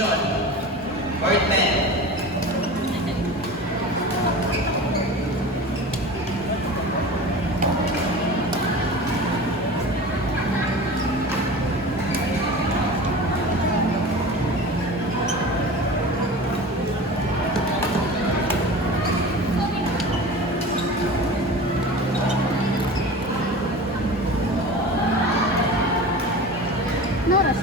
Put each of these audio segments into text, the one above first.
Station or 10. Noras.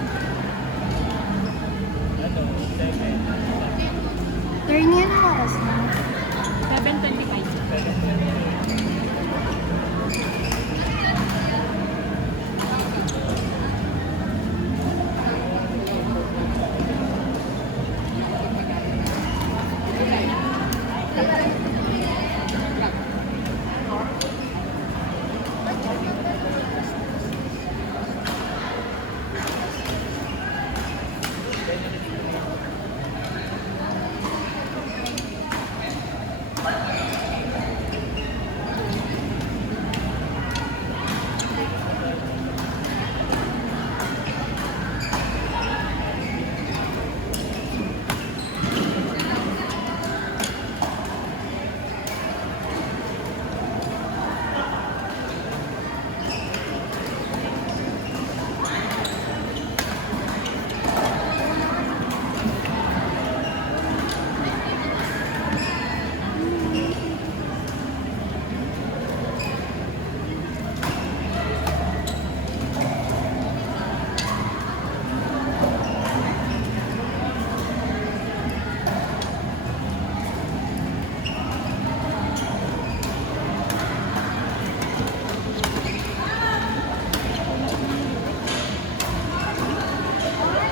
Turn yan ang oras na. 7:25.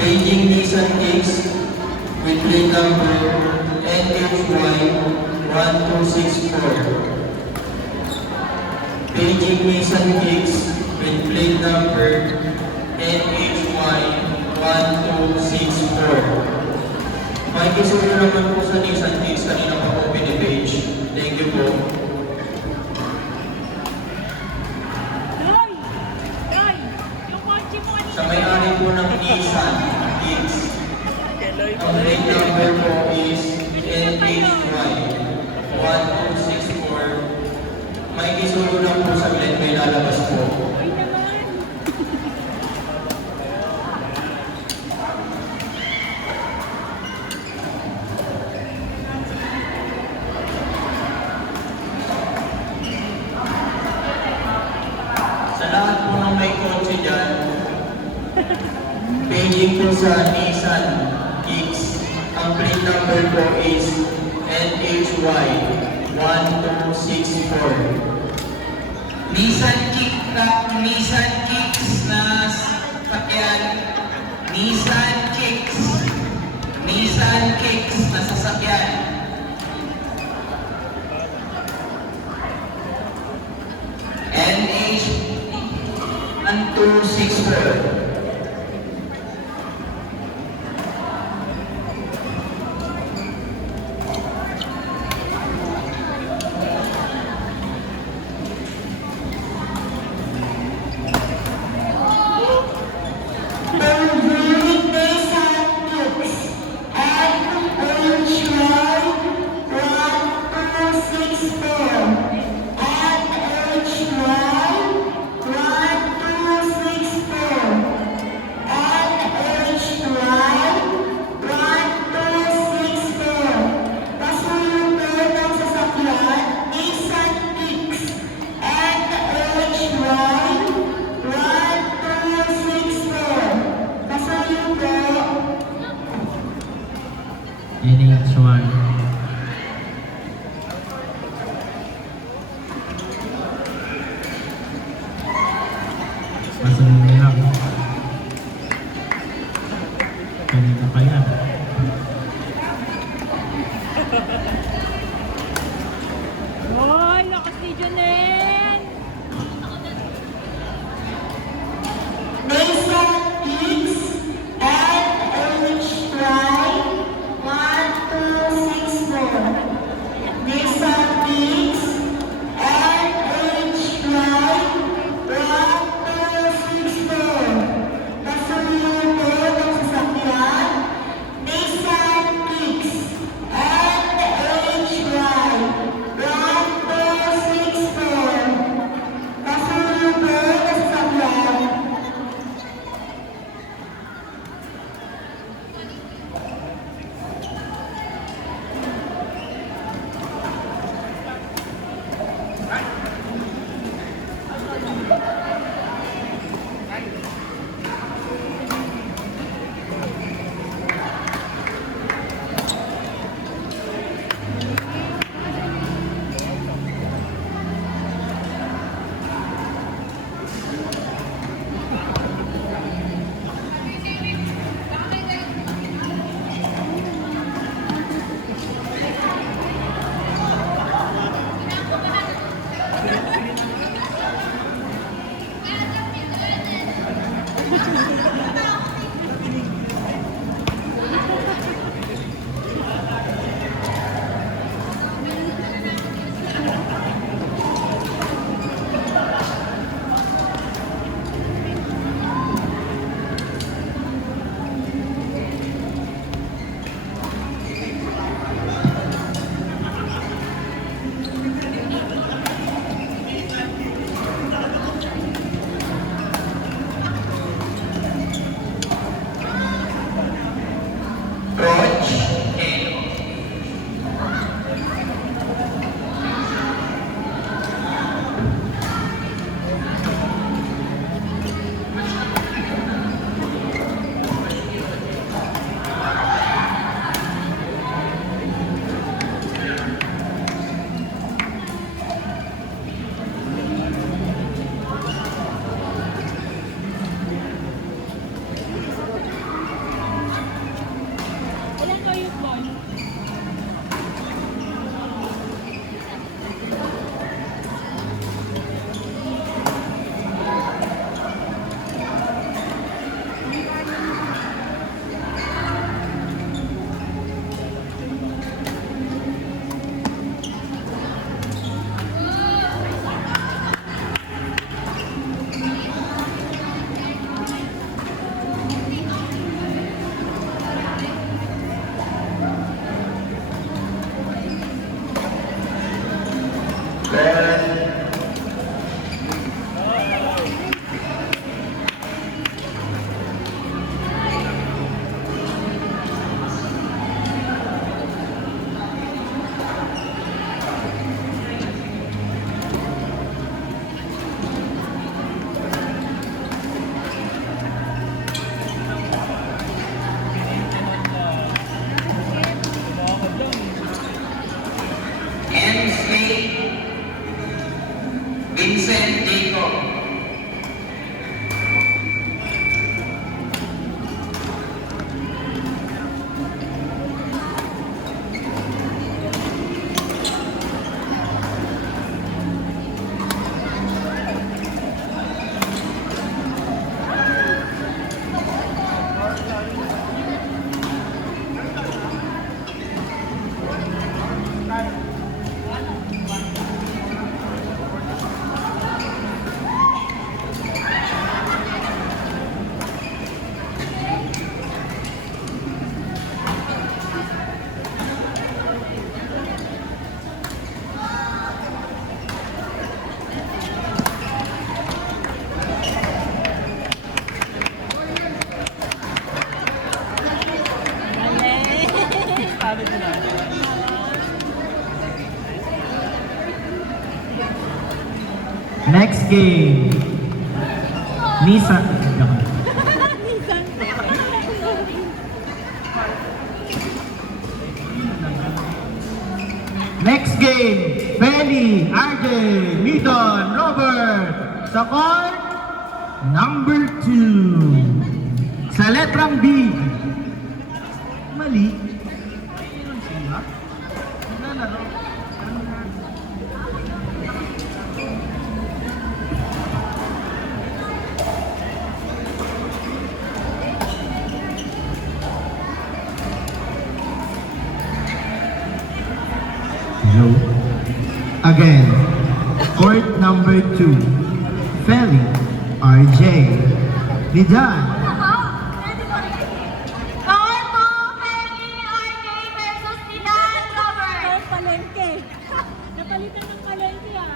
Beijing Nissan Kicks with plate number NHY1264. Beijing Nissan Kicks with plate number NHY1264. May kisulo naman po sa Nissan Kicks, kanina pa po pinipage. Thank you po. Sa may-ari po ng Nissan Kicks, ang plate number po is NHY1264. May kisulo lang po sa plate, may lalabas po. Sa lahat po ng may kotse dyan, paging po sa Nissan Kicks, ang plate number po is NHY1264. Nissan Kicks na sasakyan. Nissan Kicks na sasakyan. NH1264. 10. MC Vincent Dico. Next game. Nissan. Next game. Feli, RJ, Nidon, Robert. Sa court, number 2. Sa letrang B. Mali. Ayun sila. Naglalaro. Hello. Again, court number 2. Feli, RJ, Nidan. Power po, Feli, RJ versus Nidan, Robert. Palengke. Napalitan ng palengke ah.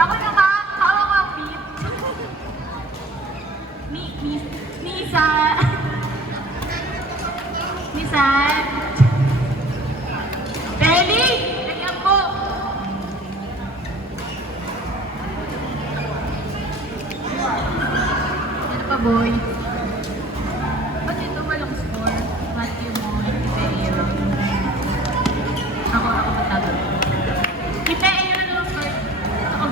Ako naman, hawak ang beat. Nisan. Nisan. Feli, lagyan po. Ano pa, boy? Ba't ito walang score? Matthew Moy, Peyo. Ako matagal. Si Peyo na lang score. Ako.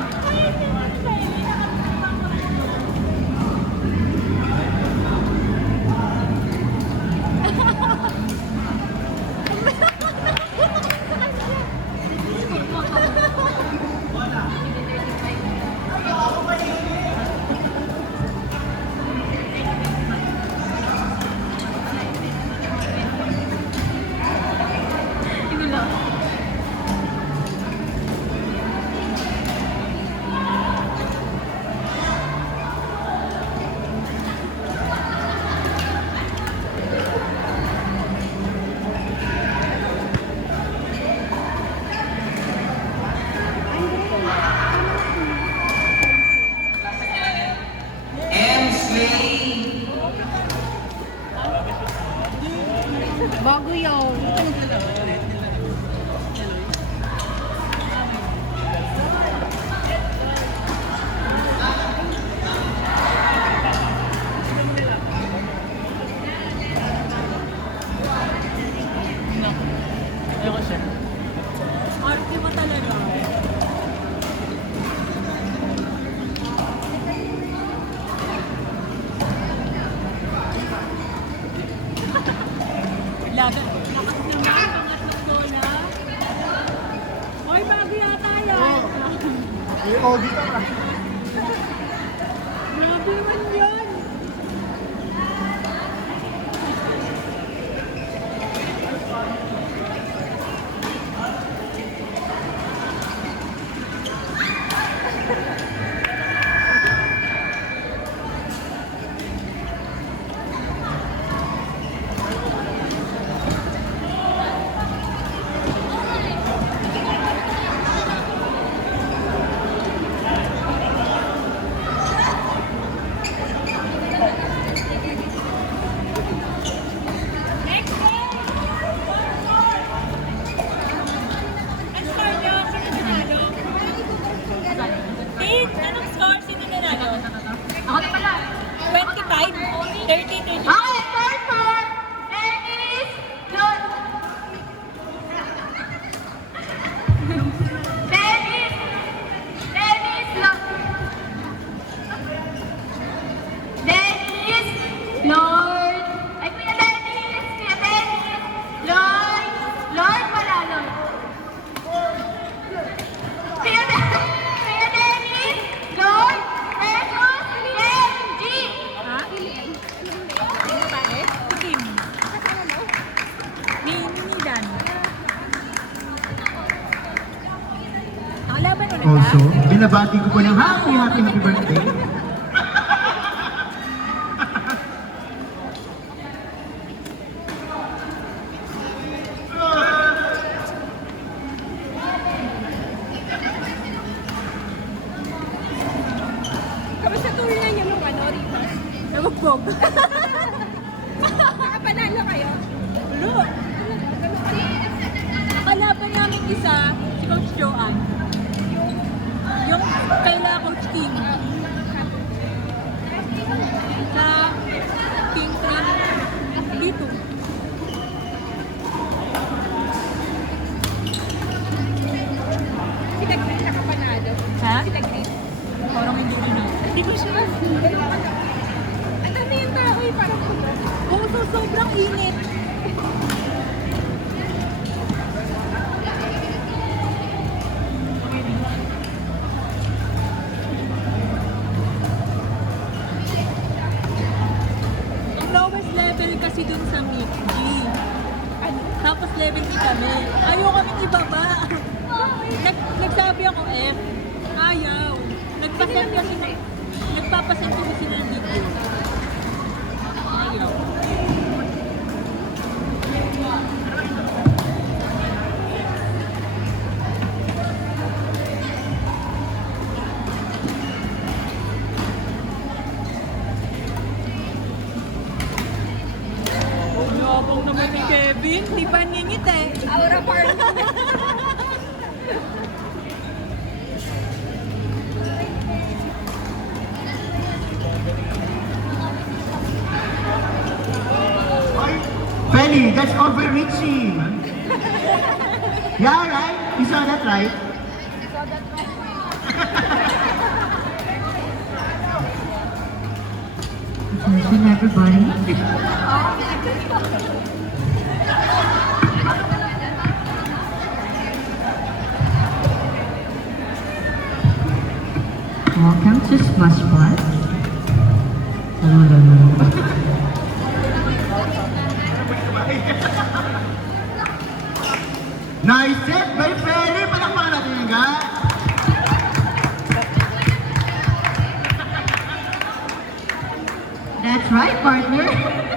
Ito lang. MC Bago yun. Arte mo talaga. Lagat. Lakas naman. Pangatlong bola. Oy, bago yata yan. Grabe naman yun. Dennis! Dennis! Dennis! Lord! Ay, Kuya Dennis! Kuya Dennis! Lord! Lord pala, Lord! Kuya Dennis! Kuya Dennis! Lord! Versus Kenji! Ha? Sino ba eh? Si Kim. Ni Dan. Nakalaban ulit ba? Also, binabati ko po ng happy birthday. Kamusta tour na yun nung ano, Rita? Nabugbog. Nakapanalo kayo? Wala. Nakalaban namin isa, si Coach Joanne. Yung kaila Coach King. Sa King Train. Dito. Si Dagrit nakapanalo. Ha? Si Dagrit. Parang hindi ko na. Hindi ko siya. Ang dami yung tao eh, parang puto. Oo, so sobrang init. Ang lowest level kasi dun sa MIG. Tapos level 3 kami. Ayaw kaming ibaba. Nagsabi ako F. Ayaw. Nagpapasend kasi sila ng video. Ayaw. Yabang naman ni Kevin. Di ba ningit eh? Aura park. Feli, that's overreaching. Yeah, right? You saw that, right? Attention, everybody. Welcome to Splash Park. Nice set by Feli! Palakpakan natin yan, guys! That's right, partner!